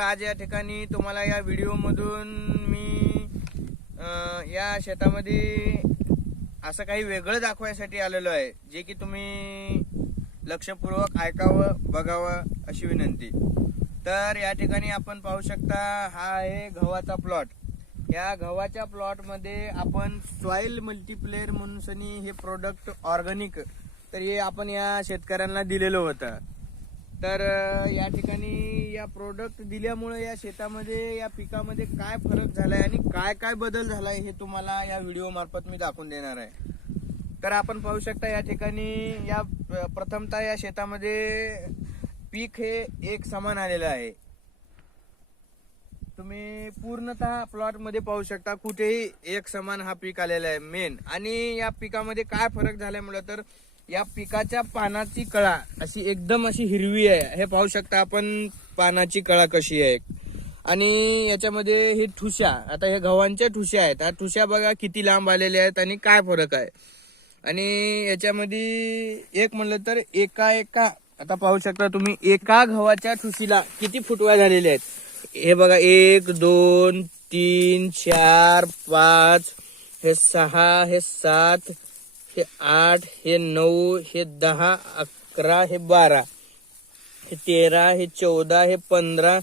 आज या ठिकाणी तुम्हाला या व्हिडिओमधून मी या शेतामध्ये असं काही वेगळं दाखवायसाठी आलेलो आहे, जे की तुम्ही लक्षपूर्वक ऐकावं बघावं अशी विनंती। तर या ठिकाणी आपण पाहू शकता, हा आहे गव्हाचा प्लॉट। या गव्हाच्या प्लॉट मध्ये आपण सॉइल मल्टीप्लेअर म्हणून सनी हे प्रोडक्ट ऑर्गॅनिक, तर हे आपण या शेतकऱ्यांना दिलेलं होतं। तर या ठिकाणी या प्रोडक्ट दिल्यामुळे या शेतामध्ये या पिकामध्ये काय फरक झालाय आणि काय काय बदल झालाय हे तुम्हाला या व्हिडिओ मार्फत मी दाखवून देणार आहे। तर आपण पाहू शकता या ठिकाणी या प्रथमतः या शेतामध्ये पीक हे एक समान आलेलं आहे। तुम्ही पूर्णतः प्लॉट मध्ये पाहू शकता, कुठेही एक समान हा पीक आलेला आहे मेन। आणि या पिकामध्ये काय फरक झालाय म्हटलं तर या पिकाच्या पानाची कळा अशी एकदम अशी हिरवी आहे। हे पाहू शकता आपण पानाची कळा कशी आहे। आणि याच्यामध्ये हे ठुशा, आता हे गव्हांच्या ठुशा आहेत, हा ठुशा बघा किती लांब आलेले आहेत आणि काय फरक आहे। आणि याच्यामध्ये एक म्हणलं तर एका आता पाहू शकता तुम्ही, एका गव्हाच्या ठुशीला किती फुटवा झालेले आहेत। हे बघा 1 2 3 4 5, हे 6, हे 7, हे 8, हे 9, हे 10, 11, हे 12, हे 13, हे 14, हे 15,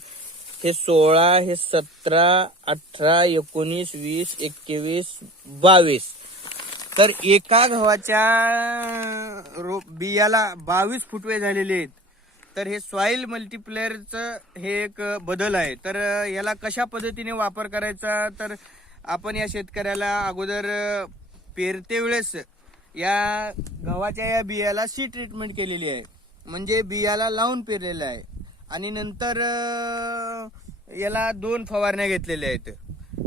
हे 16, हे 17, 18, 19, 20, 21, 22। तर एका गव्हाच्या बियाला 22 फुटवे झालेले आहेत। तर हे सॉइल मल्टीप्लेअरचं हे एक बदल आहे। तर याला कशा पद्धतीने वापर करायचा, तर आपण या शेतकऱ्याला अगोदर पेरते वेळेस या गव्हाच्या या बियाला सी ट्रीटमेंट केलेली आहे, म्हणजे बियाला लावून पेरलेलं आहे। आणि नंतर याला 2 फवारण्या घेतलेल्या आहेत।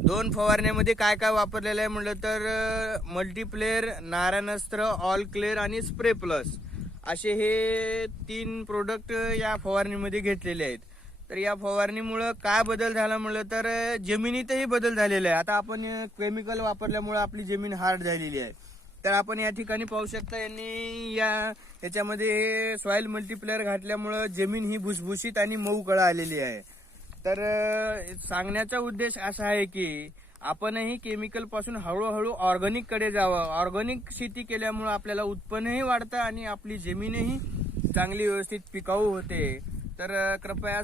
2 फवारण्यामध्ये काय काय वापरलेलं आहे म्हटलं तर मल्टीप्लेअर, नारायणअस्त्र, ऑल क्लिअर आणि स्प्रे प्लस असे हे 3 प्रोडक्ट या फवारणीमध्ये घेतलेले आहेत। तर या फवारणीमुळे काय बदल झाला म्हटलं तर जमिनीतही बदल झालेला आहे। आता आपण केमिकल वापरल्यामुळे आपली जमीन हार्ड झालेली आहे। तर आपण या ठिकाणी पाहू शकता, यांनी याच्यामध्ये सॉइल मल्टीप्लेअर घातल्यामुळे जमीन ही भुसभुशीत आणि मऊ कळा आलेली आहे। तर सांगण्याचा उद्देश असा आहे की आपणही केमिकल पासून हळूहळू ऑर्गॅनिक कडे जावं। ऑर्गॅनिक शेती केल्यामुळे आपल्याला उत्पन्नही वाढतं आणि आपली जमीनही चांगली व्यवस्थित पिकाऊ होते। तर कृपया